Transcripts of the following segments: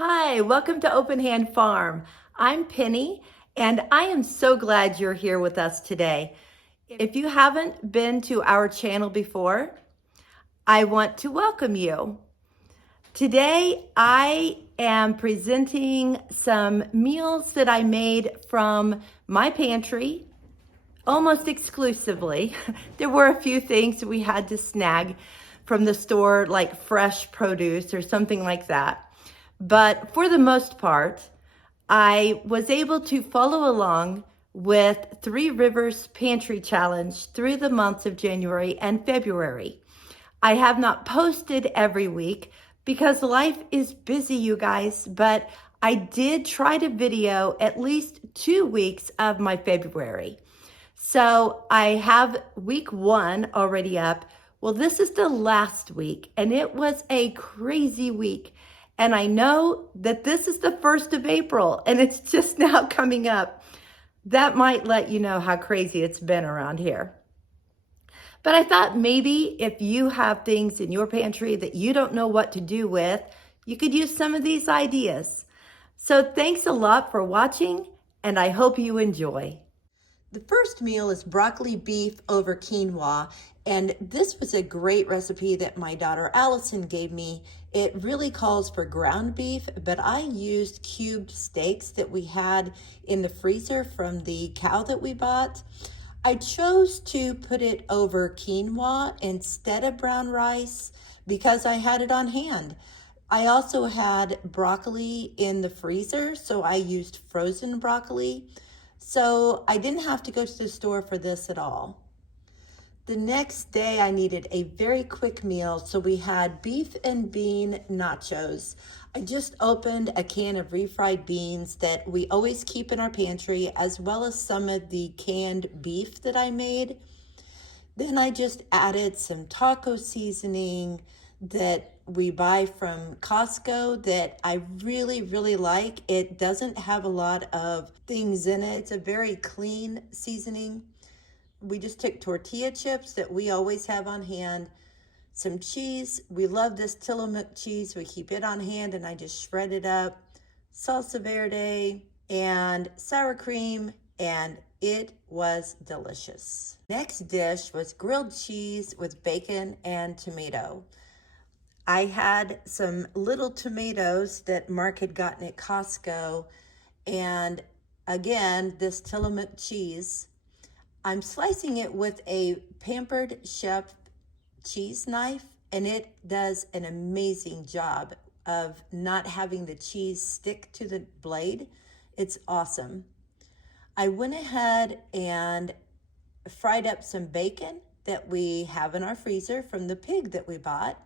Hi, welcome to Open Hand Farm. I'm Penny, and I am so glad you're here with us today. If you haven't been to our channel before, I want to welcome you. Today, I am presenting some meals that I made from my pantry, almost exclusively. There were a few things that we had to snag from the store, like fresh produce or something like that. But for the most part, I was able to follow along with Three Rivers Pantry Challenge through the months of January and February. I have not posted every week because life is busy, you guys, but I did try to video at least 2 weeks of my February. So I have week 1 already up. Well, this is the last week, and it was a crazy week. And I know that this is the 1st of April, and it's just now coming up. That might let you know how crazy it's been around here. But I thought maybe if you have things in your pantry that you don't know what to do with, you could use some of these ideas. So thanks a lot for watching, and I hope you enjoy. The first meal is broccoli beef over quinoa, and this was a great recipe that my daughter Allison gave me. It really calls for ground beef, but I used cubed steaks that we had in the freezer from the cow that we bought. I chose to put it over quinoa instead of brown rice because I had it on hand. I also had broccoli in the freezer, so I used frozen broccoli. So I didn't have to go to the store for this at all. The next day I needed a very quick meal, so we had beef and bean nachos. I just opened a can of refried beans that we always keep in our pantry, as well as some of the canned beef that I made. Then I just added some taco seasoning that we buy from Costco that I really like. It doesn't have a lot of things in it. It's a very clean seasoning. We just took tortilla chips that we always have on hand, some cheese. We love this Tillamook cheese. We keep it on hand, and I just shred it up. Salsa Verde and sour cream, and it was delicious. Next dish was grilled cheese with bacon and tomato. I had some little tomatoes that Mark had gotten at Costco, and again, this Tillamook cheese. I'm slicing it with a Pampered Chef cheese knife, and it does an amazing job of not having the cheese stick to the blade. It's awesome. I went ahead and fried up some bacon that we have in our freezer from the pig that we bought,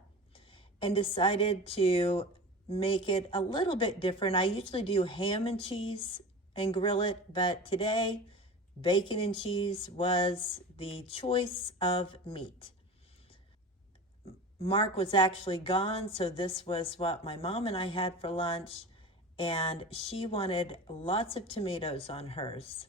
and decided to make it a little bit different. I usually do ham and cheese and grill it, but today bacon and cheese was the choice of meat. Mark was actually gone, so this was what my mom and I had for lunch, and she wanted lots of tomatoes on hers.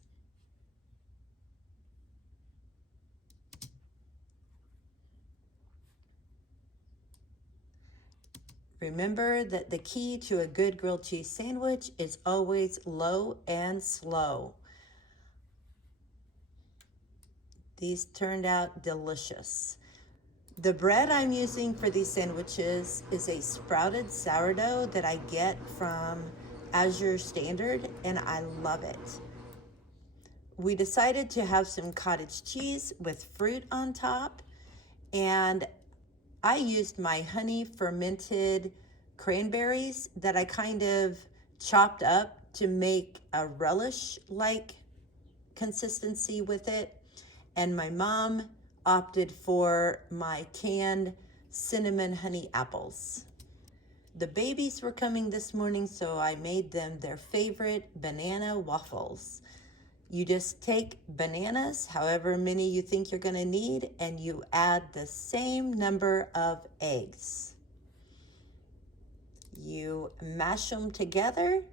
Remember that the key to a good grilled cheese sandwich is always low and slow. These turned out delicious. The bread I'm using for these sandwiches is a sprouted sourdough that I get from Azure Standard, and I love it. We decided to have some cottage cheese with fruit on top, and I used my honey fermented cranberries that I kind of chopped up to make a relish-like consistency with it. And my mom opted for my canned cinnamon honey apples. The babies were coming this morning, so I made them their favorite banana waffles. You just take bananas, however many you think you're going to need, and you add the same number of eggs. You mash them together,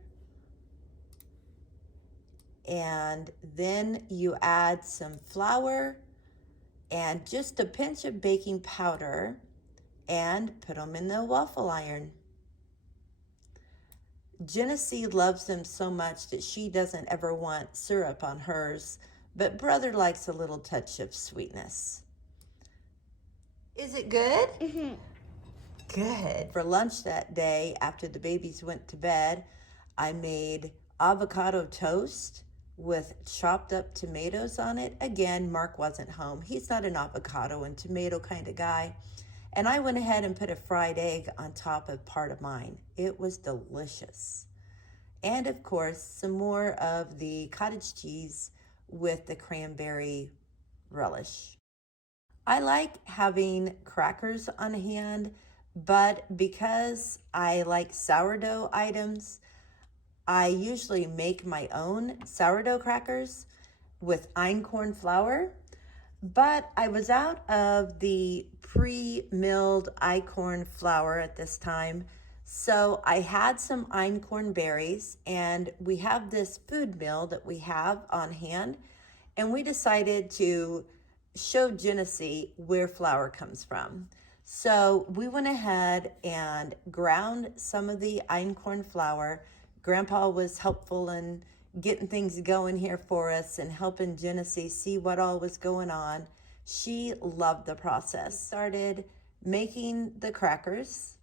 and then you add some flour and just a pinch of baking powder and put them in the waffle iron. Genesee loves them so much that she doesn't ever want syrup on hers, but brother likes a little touch of sweetness. Is it good? Mm-hmm. Good. For lunch that day, after the babies went to bed, I made avocado toast with chopped up tomatoes on it. Again, Mark wasn't home. He's not an avocado and tomato kind of guy. And I went ahead and put a fried egg on top of part of mine. It was delicious. And of course, some more of the cottage cheese with the cranberry relish. I like having crackers on hand, but because I like sourdough items, I usually make my own sourdough crackers with einkorn flour. But I was out of the pre-milled einkorn flour at this time, so I had some einkorn berries, and we have this food mill that we have on hand, and we decided to show Genesee where flour comes from. So we went ahead and ground some of the einkorn flour. Grandpa was helpful in getting things going here for us and helping Genesee see what all was going on. She loved the process. Started making the crackers,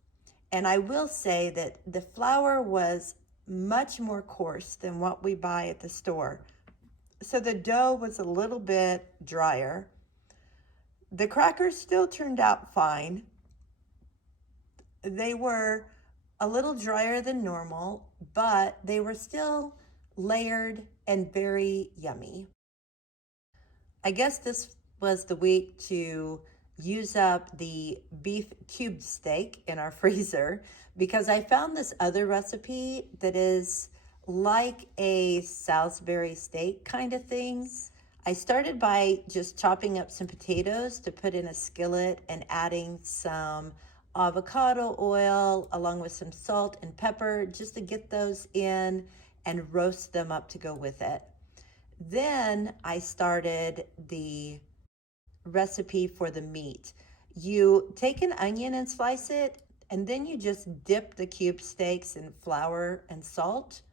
and I will say that the flour was much more coarse than what we buy at the store. So the dough was a little bit drier. The crackers still turned out fine. They were a little drier than normal, but they were still layered and very yummy. I guess this was the week to use up the beef cube steak in our freezer because I found this other recipe that is like a Salisbury steak kind of things. I started by just chopping up some potatoes to put in a skillet and adding some avocado oil along with some salt and pepper just to get those in and roast them up to go with it. Then I started the recipe for the meat. You take an onion and slice it, and then you just dip the cube steaks in flour and salt,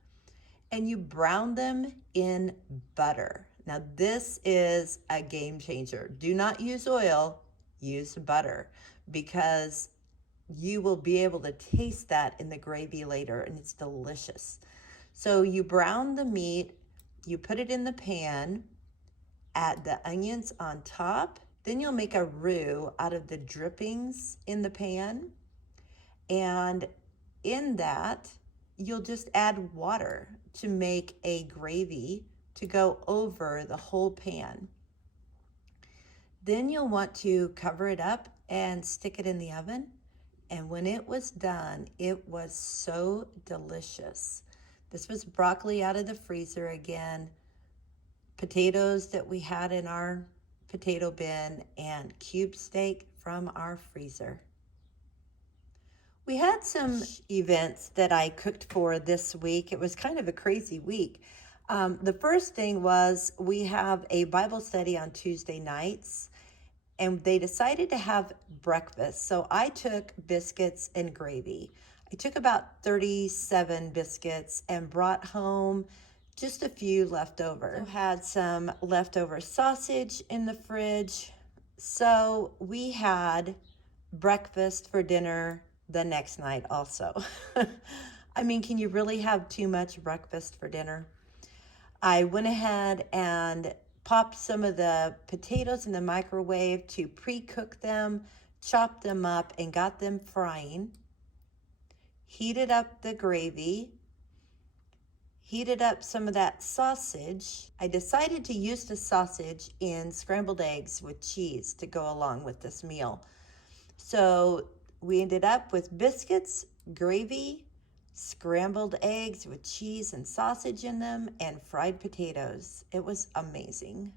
and you brown them in butter. Now this is a game changer. Do not use oil, use butter, because you will be able to taste that in the gravy later, and it's delicious. So you brown the meat, you put it in the pan, add the onions on top, then you'll make a roux out of the drippings in the pan, and in that, you'll just add water to make a gravy to go over the whole pan. Then you'll want to cover it up and stick it in the oven. And when it was done, it was so delicious. This was broccoli out of the freezer again, potatoes that we had in our potato bin, and cube steak from our freezer. We had some events that I cooked for this week. It was kind of a crazy week. The first thing was we have a Bible study on Tuesday nights, and they decided to have breakfast. So I took biscuits and gravy. I took about 37 biscuits and brought home just a few leftover. I had some leftover sausage in the fridge. So we had breakfast for dinner the next night also. I mean, can you really have too much breakfast for dinner? I went ahead and popped some of the potatoes in the microwave to pre-cook them, chopped them up, and got them frying. Heated up the gravy, heated up some of that sausage. I decided to use the sausage in scrambled eggs with cheese to go along with this meal. So we ended up with biscuits, gravy, scrambled eggs with cheese and sausage in them, and fried potatoes. It was amazing.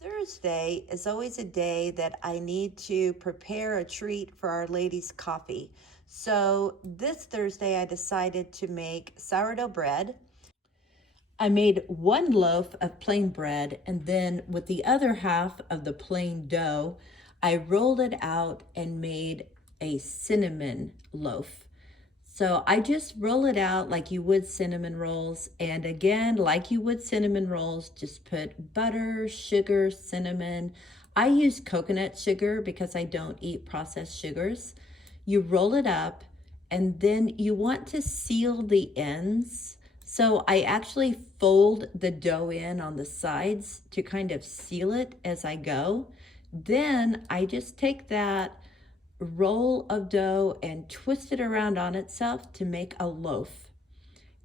Thursday is always a day that I need to prepare a treat for Our Lady's coffee. So this Thursday I decided to make sourdough bread. I made one loaf of plain bread, and then with the other half of the plain dough, I rolled it out and made a cinnamon loaf. So I just roll it out like you would cinnamon rolls. And again, like you would cinnamon rolls, just put butter, sugar, cinnamon. I use coconut sugar because I don't eat processed sugars. You roll it up and then you want to seal the ends. So I actually fold the dough in on the sides to kind of seal it as I go. Then I just take that roll of dough and twist it around on itself to make a loaf.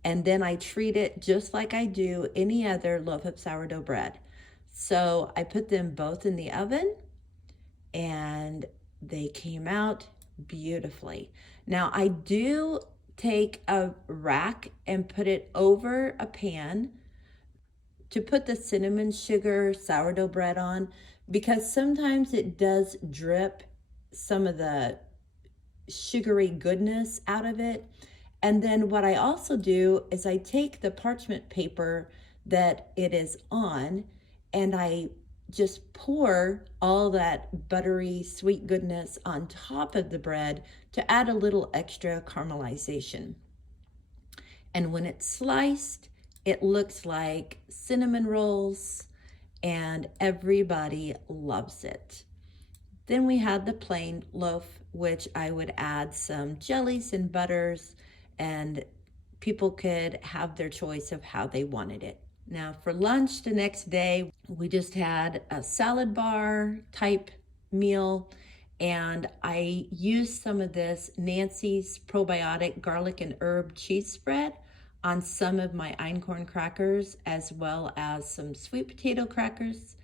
And then I treat it just like I do any other loaf of sourdough bread. So I put them both in the oven and they came out beautifully. Now I do take a rack and put it over a pan to put the cinnamon sugar sourdough bread on, because sometimes it does drip some of the sugary goodness out of it. And then what I also do is I take the parchment paper that it is on and I just pour all that buttery sweet goodness on top of the bread to add a little extra caramelization. And when it's sliced, it looks like cinnamon rolls and everybody loves it. Then we had the plain loaf, which I would add some jellies and butters, and people could have their choice of how they wanted it. Now for lunch the next day, we just had a salad bar type meal, and I used some of this Nancy's Probiotic garlic and herb cheese spread on some of my Einkorn crackers, as well as some sweet potato crackers.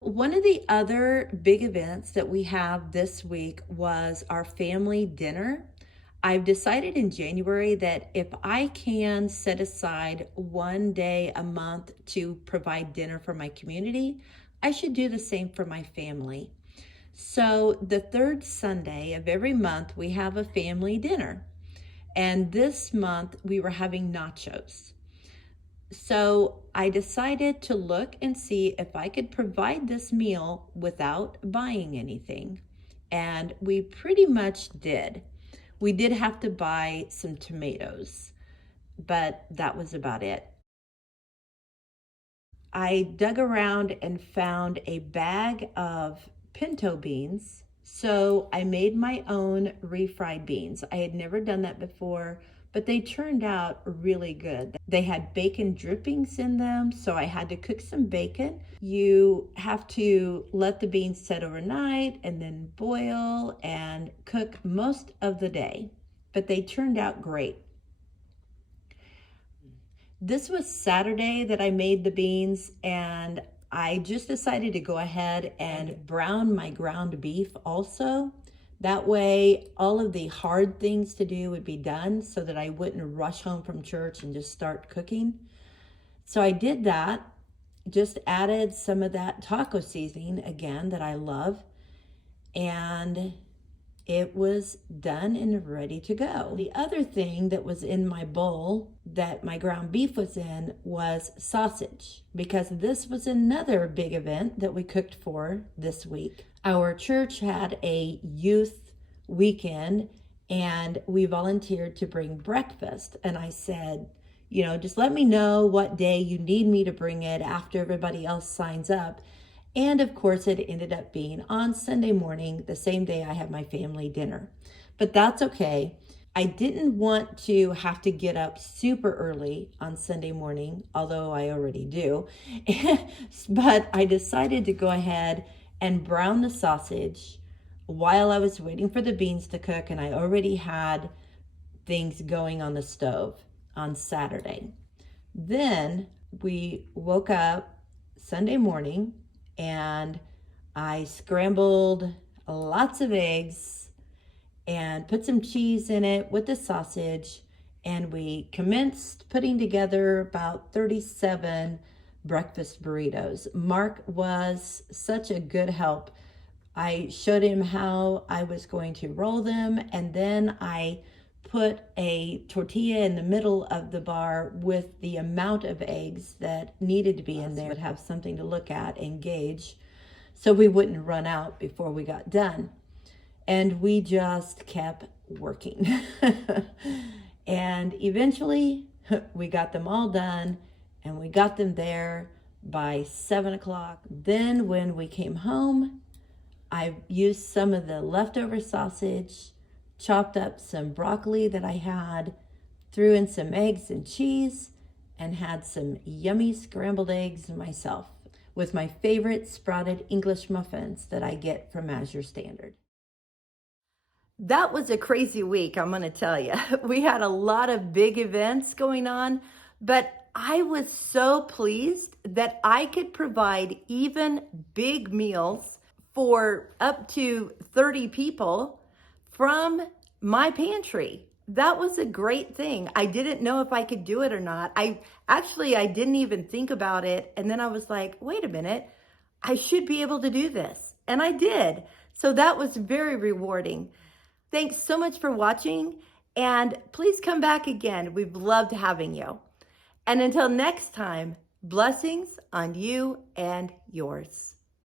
One of the other big events that we have this week was our family dinner. I've decided in January that if I can set aside one day a month to provide dinner for my community, I should do the same for my family. So the third Sunday of every month, we have a family dinner. And this month we were having nachos. So I decided to look and see if I could provide this meal without buying anything. And we pretty much did. We did have to buy some tomatoes, but that was about it. I dug around and found a bag of pinto beans. So I made my own refried beans. I had never done that before, but they turned out really good. They had bacon drippings in them, so I had to cook some bacon. You have to let the beans set overnight and then boil and cook most of the day, but they turned out great. This was Saturday that I made the beans, and I just decided to go ahead and brown my ground beef also. That way, all of the hard things to do would be done so that I wouldn't rush home from church and just start cooking. So I did that, just added some of that taco seasoning again that I love, and it was done and ready to go. The other thing that was in my bowl that my ground beef was in was sausage, because this was another big event that we cooked for this week. Our church had a youth weekend and we volunteered to bring breakfast. And I said, just let me know what day you need me to bring it after everybody else signs up. And of course, it ended up being on Sunday morning, the same day I had my family dinner. But that's okay. I didn't want to have to get up super early on Sunday morning, although I already do. But I decided to go ahead and brown the sausage while I was waiting for the beans to cook, and I already had things going on the stove on Saturday. Then we woke up Sunday morning and I scrambled lots of eggs and put some cheese in it with the sausage, and we commenced putting together about 37 breakfast burritos. Mark was such a good help. I showed him how I was going to roll them, and then I put a tortilla in the middle of the bar with the amount of eggs that needed to be in there to have something to look at and gauge so we wouldn't run out before we got done. And we just kept working. And eventually we got them all done, and we got them there by 7 o'clock. Then when we came home, I used some of the leftover sausage, chopped up some broccoli that I had, threw in some eggs and cheese, and had some yummy scrambled eggs myself with my favorite sprouted English muffins that I get from Azure Standard. That was a crazy week, I'm going to tell you. We had a lot of big events going on, but I was so pleased that I could provide even big meals for up to 30 people from my pantry. That was a great thing. I didn't know if I could do it or not. I didn't even think about it. And then I was like, wait a minute, I should be able to do this. And I did. So that was very rewarding. Thanks so much for watching, and please come back again. We've loved having you. And until next time, blessings on you and yours.